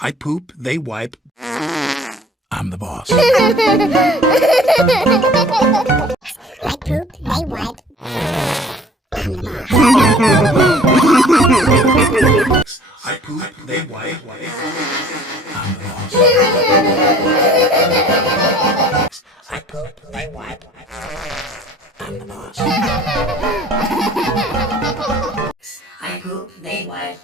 I poop, they wipe. I'm the boss. I poop, they wipe. I poop, they wipe. I'm the boss. I poop, they wipe. I'm the boss. I poop, they wipe.